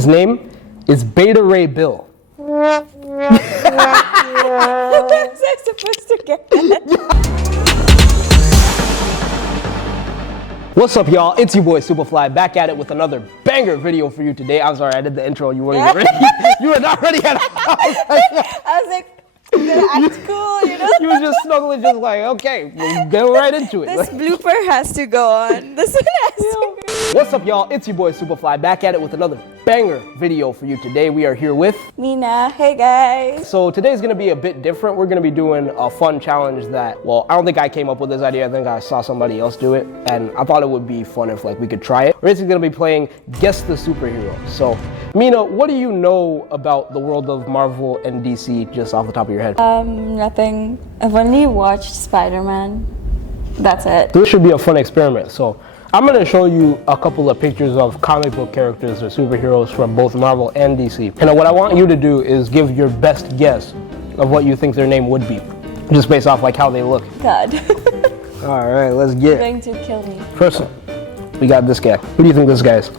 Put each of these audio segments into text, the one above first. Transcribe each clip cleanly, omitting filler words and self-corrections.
His name is Beta Ray Bill. What was I supposed to get? What's up, y'all? It's your boy Supafly, back at it with another banger video for you today. I'm sorry, I did the intro. You weren't even ready. You were not ready at all. I was like, I'm gonna act cool, you know? You were just snuggling, just like, okay, we'll go right into it. This blooper has to go on. This one has to go. What's up, y'all? It's your boy Supafly, back at it with another banger video for you today. We are here with Mina. Hey guys. So today's gonna be a bit different. We're gonna be doing a fun challenge that, well, I don't think I came up with this idea. I think I saw somebody else do it, and I thought it would be fun if we could try it. We're basically gonna be playing Guess the Superhero. So, Mina, what do you know about the world of Marvel and DC just off the top of your head? Nothing. I've only watched Spider-Man. That's it. This should be a fun experiment. So I'm gonna show you a couple of pictures of comic book characters or superheroes from both Marvel and DC. And what I want you to do is give your best guess of what you think their name would be, just based off how they look. God. All right, let's get it. Going to kill me. First, we got this guy. Who do you think this guy is?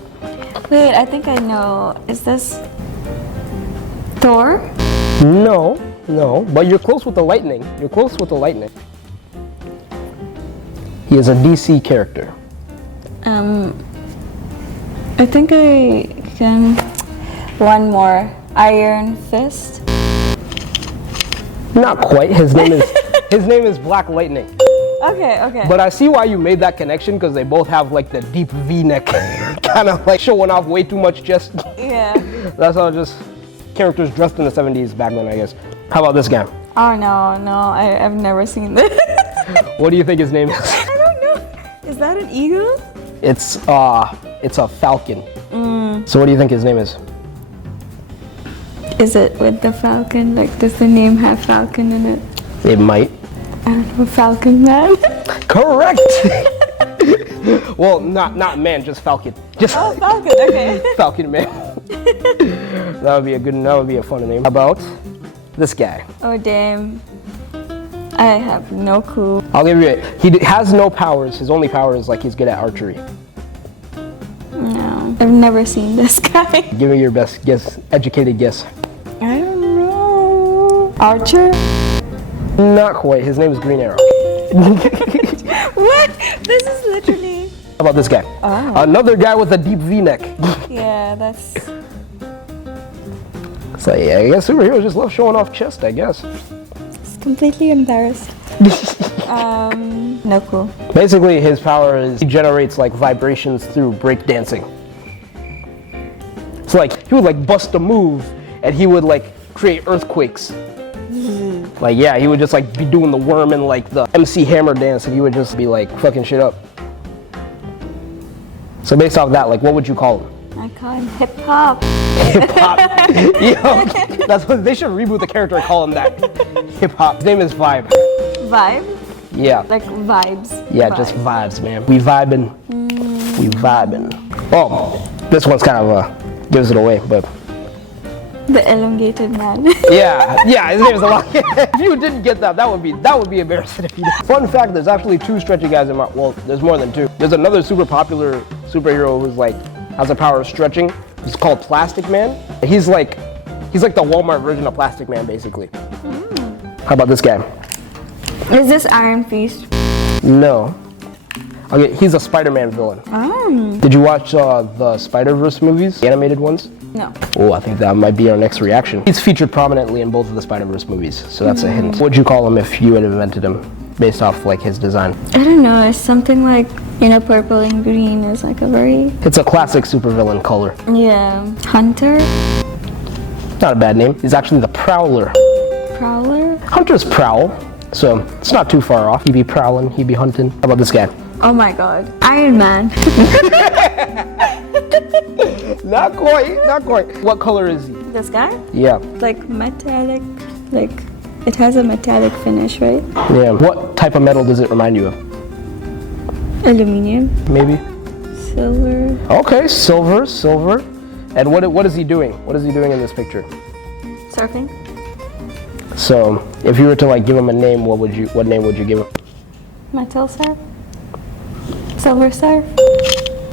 Wait, I think I know. Is this Thor? No, but you're close with the lightning. You're close with the lightning. He is a DC character. I think I can. One more. Iron Fist. Not quite. His name is Black Lightning. Okay. But I see why you made that connection, because they both have the deep V-neck, kind of showing off way too much chest. Yeah. That's how just characters dressed in the 70s back then, I guess. How about this guy? Oh no, I've never seen this. What do you think his name is? I don't know. Is that an eagle? It's a falcon. So what do you think his name is? Is it with the falcon? Does the name have falcon in it? It might. I don't know, Falcon Man. Correct. Well, not man, just falcon. Just Oh, falcon. Okay. Falcon Man. That would be a fun name. How about this guy? Oh damn. I have no clue. I'll give you it. He has no powers. His only power is he's good at archery. No, I've never seen this guy. Give me your best guess, educated guess. I don't know. Archer? Not quite. His name is Green Arrow. What? This is literally. How about this guy? Oh. Another guy with a deep V-neck. Yeah, that's. So yeah, I guess superheroes just love showing off chest, I guess. It's completely embarrassed. No clue. Basically, his power is he generates vibrations through breakdancing. So he would bust a move, and he would create earthquakes. Yeah, he would just be doing the worm and the MC Hammer dance, and he would just be fucking shit up. So based off that, what would you call him? I call him hip hop. Hip hop. Yo, that's what they should reboot the character and call him that. Hip hop. His name is Vibe. Vibe? Yeah. Vibes. Yeah, just vibes, man. We vibing. We vibing. Oh, this one's kind of gives it away, but. The elongated man. Yeah, his name is a lot. If you didn't get that, that would be embarrassing if you did. Fun fact, there's actually two stretchy guys in Marvel. Well, there's more than two. There's another super popular superhero who's has a power of stretching. It's called Plastic Man. He's like the Walmart version of Plastic Man, basically. How about this guy? Is this Iron Fist? No. Okay, he's a Spider-Man villain. Did you watch the Spider-Verse movies, the animated ones? No. Oh, I think that might be our next reaction. He's featured prominently in both of the Spider-Verse movies, so that's a hint. What would you call him if you had invented him, based off his design? I don't know. It's something purple and green is a very. It's a classic supervillain color. Yeah. Hunter. Not a bad name. He's actually the Prowler. Prowler. Hunter's prowl, so it's not too far off. He'd be prowling, he'd be hunting. How about this guy? Oh my God. Iron Man. Not quite. What color is he? This guy? Yeah. Metallic. It has a metallic finish, right? Yeah. What type of metal does it remind you of? Aluminium. Maybe. Silver. Okay, silver. And what is he doing? What is he doing in this picture? Surfing. So, if you were to give him a name, what name would you give him? Metal surf. Silver surf.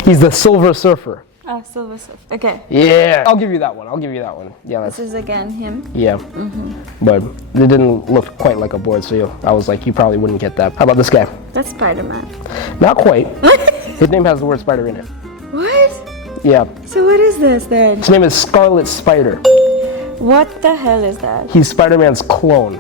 He's the Silver Surfer. Oh, Silver Surfer. Okay. Yeah. I'll give you that one. Yeah, This is again him. Yeah. But it didn't look quite like a board seal. I was like, you probably wouldn't get that. How about this guy? That's Spider-Man. Not quite. His name has the word spider in it. What? Yeah. So what is this then? His name is Scarlet Spider. What the hell is that? He's Spider-Man's clone.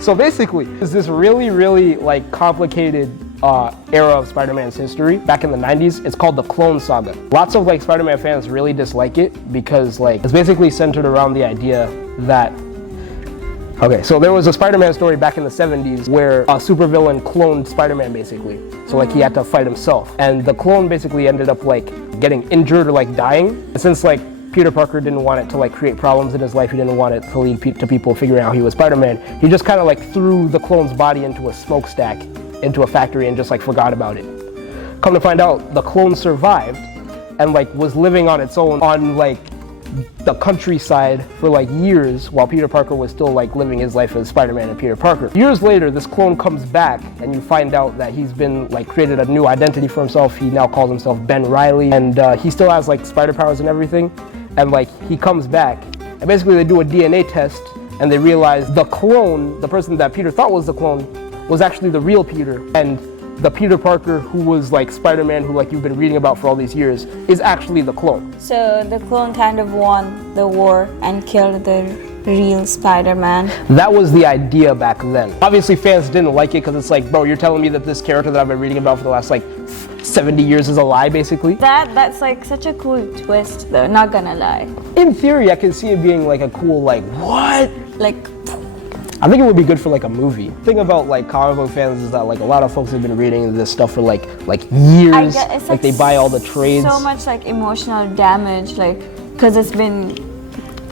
So basically, it's this really, really like complicated era of Spider-Man's history. Back in the 90s, it's called the Clone Saga. Lots of like Spider-Man fans really dislike it because like it's basically centered around the idea that okay, so there was a Spider-Man story back in the 70s where a supervillain cloned Spider-Man basically. So like he had to fight himself. And the clone basically ended up like getting injured or like dying. And since like Peter Parker didn't want it to like create problems in his life, he didn't want it to lead to people figuring out he was Spider-Man, he just kind of like threw the clone's body into a smokestack into a factory and just like forgot about it. Come to find out, the clone survived and like was living on its own on like the countryside for like years while Peter Parker was still like living his life as Spider-Man and Peter Parker. Years later, this clone comes back and you find out that he's been like created a new identity for himself. He now calls himself Ben Reilly and he still has like spider powers and everything. And like he comes back and basically they do a DNA test and they realize the clone, the person that Peter thought was the clone, was actually the real Peter. And the Peter Parker who was like Spider-Man, who like you've been reading about for all these years, is actually the clone. So the clone kind of won the war and killed the real Spider-Man. That was the idea back then. Obviously fans didn't like it because it's like, bro, you're telling me that this character that I've been reading about for the last like 70 years is a lie basically? That's like such a cool twist though, not gonna lie. In theory, I can see it being like a cool like, what? Like, I think it would be good for like a movie. The thing about like comic book fans is that like a lot of folks have been reading this stuff for like years. It's like they buy all the trades. So much like emotional damage, like because it's been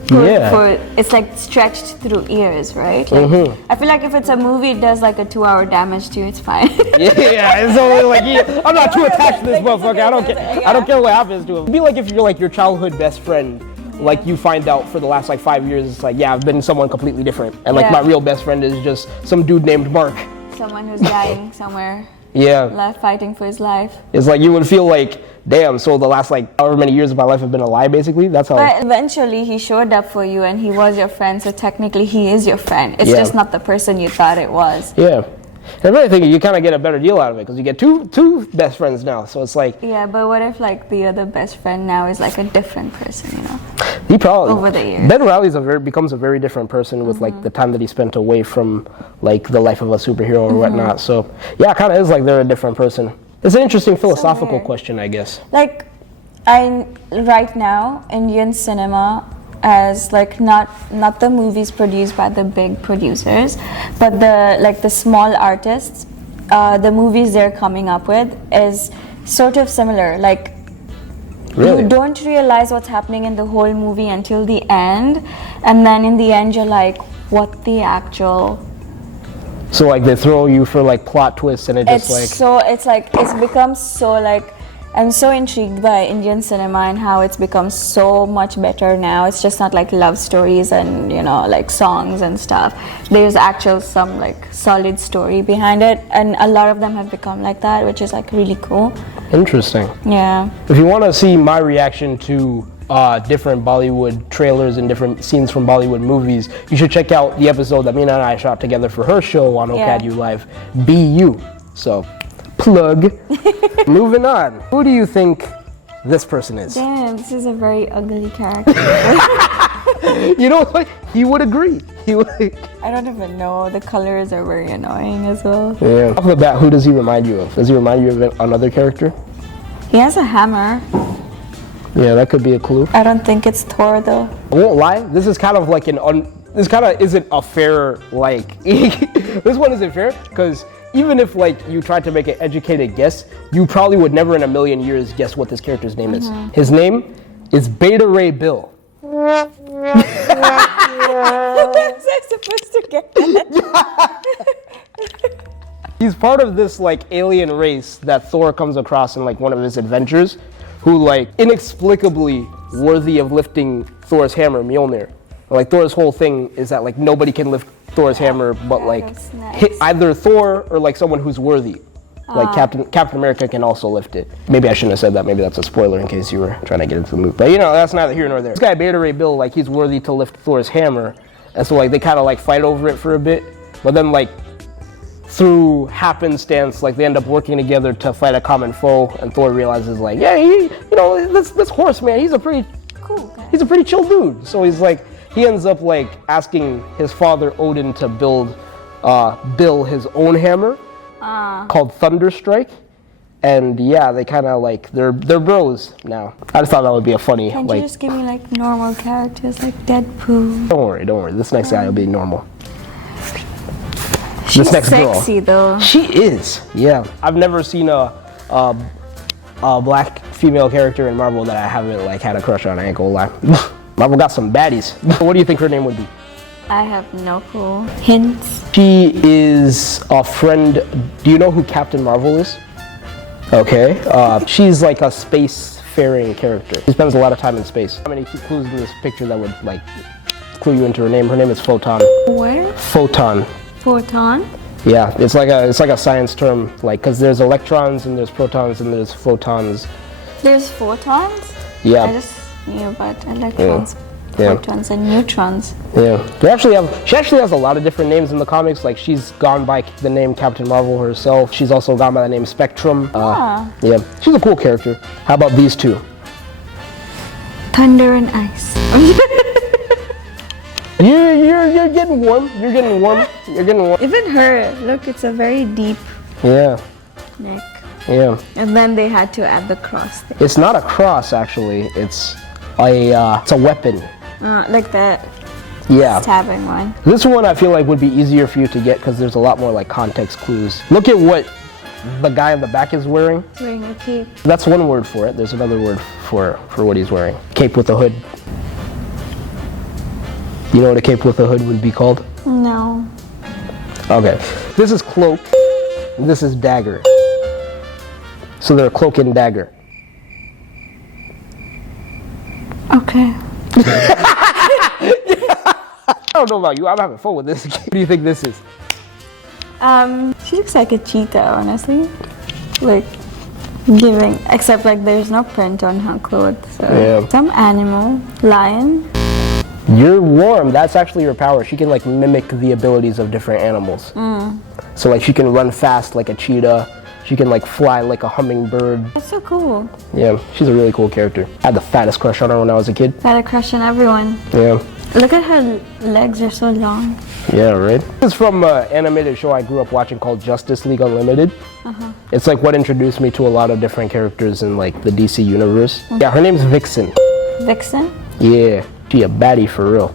for it's like stretched through years, right? Like, I feel like if it's a movie, it does like a 2-hour damage to you, it's fine. Yeah, it's only like I'm not too attached to this motherfucker. I don't care. I don't care what happens to him. It'd be like if you're like your childhood best friend. Like you find out for the last like 5 years, it's like, yeah, I've been someone completely different. And like my real best friend is just some dude named Mark. Someone who's dying somewhere. Yeah. Fighting for his life. It's like you would feel like, damn, so the last like however many years of my life have been a lie basically. That's how. But eventually he showed up for you and he was your friend, so technically he is your friend. It's just not the person you thought it was. Yeah. And really thinking you kind of get a better deal out of it because you get two best friends now. So it's like. Yeah, but what if like the other best friend now is like a different person, you know? He probably over the years. Ben Reilly's becomes a very different person with like the time that he spent away from like the life of a superhero or whatnot. So yeah, it kind of is like they're a different person. It's an interesting philosophical question, I guess. Like, right now Indian cinema as like not the movies produced by the big producers, but the small artists, the movies they're coming up with is sort of similar. Like. Really? You don't realize what's happening in the whole movie until the end, and then in the end you're like, what the actual... So like they throw you for like plot twists and it's become so like, I'm so intrigued by Indian cinema and how it's become so much better now. It's just not like love stories and, you know, like songs and stuff. There's actual some like solid story behind it, and a lot of them have become like that, which is like really cool. Interesting. Yeah. If you want to see my reaction to different Bollywood trailers and different scenes from Bollywood movies, you should check out the episode that Mina and I shot together for her show on OCADU Live, Be You. So, plug. Moving on. Who do you think this person is? Damn, this is a very ugly character. You know what? He would agree. I don't even know. The colors are very annoying as well. Yeah. Off the bat, who does he remind you of? Does he remind you of another character? He has a hammer. Yeah, that could be a clue. I don't think it's Thor though. I won't lie. This is kind of like this kind of isn't a fair like. This one isn't fair because even if like you tried to make an educated guess, you probably would never in a million years guess what this character's name is. His name is Beta Ray Bill. How was I supposed to get that? He's part of this like alien race that Thor comes across in like one of his adventures, who like inexplicably worthy of lifting Thor's hammer, Mjolnir. Like Thor's whole thing is that like nobody can lift Thor's hammer but like either Thor or like someone who's worthy. Like Captain America can also lift it. Maybe I shouldn't have said that. Maybe that's a spoiler in case you were trying to get into the movie. But you know, that's neither here nor there. This guy Beta Ray Bill, like he's worthy to lift Thor's hammer, and so like they kind of like fight over it for a bit, but then like through happenstance, like they end up working together to fight a common foe, and Thor realizes like, yeah, you know, this horse man, he's a pretty cool guy. He's a pretty chill dude. So he's like, he ends up like asking his father Odin to build Bill his own hammer called Thunderstrike, and yeah, they kind of like they're bros now. I just thought that would be a funny. Can't like, you just give me like normal characters like Deadpool? Don't worry. This next guy will be normal. She's this next sexy girl. though. She is. Yeah, I've never seen a black female character in Marvel that I haven't like had a crush on. I ain't gonna lie. Marvel got some baddies. What do you think her name would be? I have no clue. Hints? She is a friend. Do you know who Captain Marvel is? Okay. She's like a space-faring character. She spends a lot of time in space. How many clues in this picture that would like clue you into her name? Her name is Photon. Where? Photon. Photon? Yeah, it's like a science term, like because there's electrons and there's protons and there's photons. There's photons? Yeah. I just knew about electrons. Yeah. Protons and neutrons. Yeah, she actually has a lot of different names in the comics. Like she's gone by the name Captain Marvel herself. She's also gone by the name Spectrum. Yeah, she's a cool character. How about these two? Thunder and ice. You're getting warm. You're getting warm. You're getting warm. Even her, look, it's a very deep Yeah. neck. Yeah. And then they had to add the cross thing. It's not a cross actually. It's a weapon. Like that Yeah. stabbing one. This one I feel like would be easier for you to get because there's a lot more like context clues. Look at what the guy in the back is wearing. He's wearing a cape. That's one word for it. There's another word for what he's wearing. Cape with a hood. You know what a cape with a hood would be called? No. Okay. This is cloak. And this is dagger. So they're cloak and dagger. Okay. I don't know about you. I'm having fun with this. What do you think this is? She looks like a cheetah, honestly. Like giving, except like there's no print on her clothes. So Yeah. some animal, lion. You're warm. That's actually her power. She can like mimic the abilities of different animals. So like she can run fast like a cheetah. She can like fly like a hummingbird. That's so cool. Yeah, she's a really cool character. I had the fattest crush on her when I was a kid. Had a crush on everyone. Yeah. Look at her legs, are so long. Yeah, right? This is from an animated show I grew up watching called Justice League Unlimited. It's like what introduced me to a lot of different characters in like the DC universe. Yeah, her name's Vixen. Vixen? Yeah, she a baddie for real.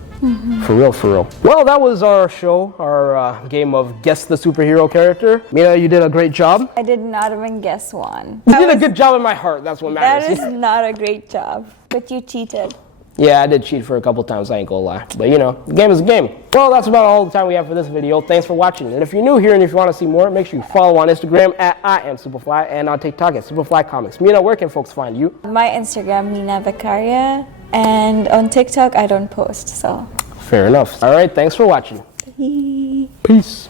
For real, for real. Well, that was our show, our game of Guess the Superhero Character. Mina, you did a great job. I did not even guess one. You did a good job in my heart, that's what That matters. is not a great job. But you cheated. Yeah, I did cheat for a couple times, I ain't gonna lie. But you know, the game is a game. Well, that's about all the time we have for this video. Thanks for watching. And if you're new here and if you want to see more, make sure you follow on Instagram at I am Supafly and on TikTok at Supafly Comics. Mina, where can folks find you? My Instagram, Mina Vekaria. And on TikTok, I don't post, so. Fair enough. All right, thanks for watching. Peace.